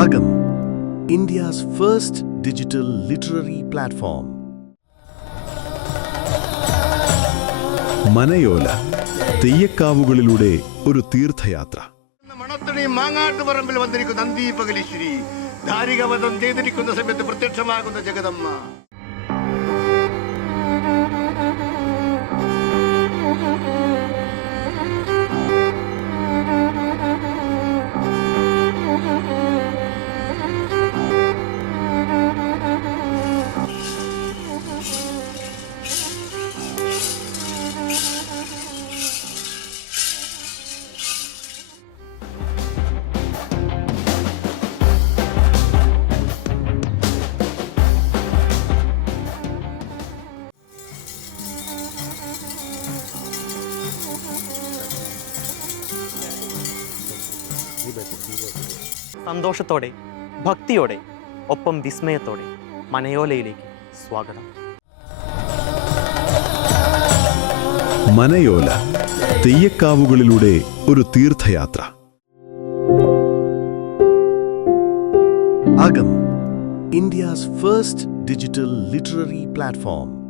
Agam, India's first digital literary platform. മനയോല തെയ്യക്കാവുകളിലൂടെ ഒരു തീർത്ഥയാത്ര. മണത്തണി മാങ്ങാട്ടുപറമ്പിൽ വന്നിരിക്കുന്ന നന്ദീപകലീശ്വരി ധാരികവധം ചെയ്തിരിക്കുന്ന സമയത്ത് പ്രത്യക്ഷമാകുന്ന ജഗദമ്മ. സന്തോഷത്തോടെ ഭക്തിയോടെ ഒപ്പം വിസ്മയത്തോടെ മനയോലയിലേക്ക് സ്വാഗതം മനയോല തെയ്യക്കാവുകളിലൂടെ ഒരു തീർത്ഥയാത്ര Akam India's first digital literary platform.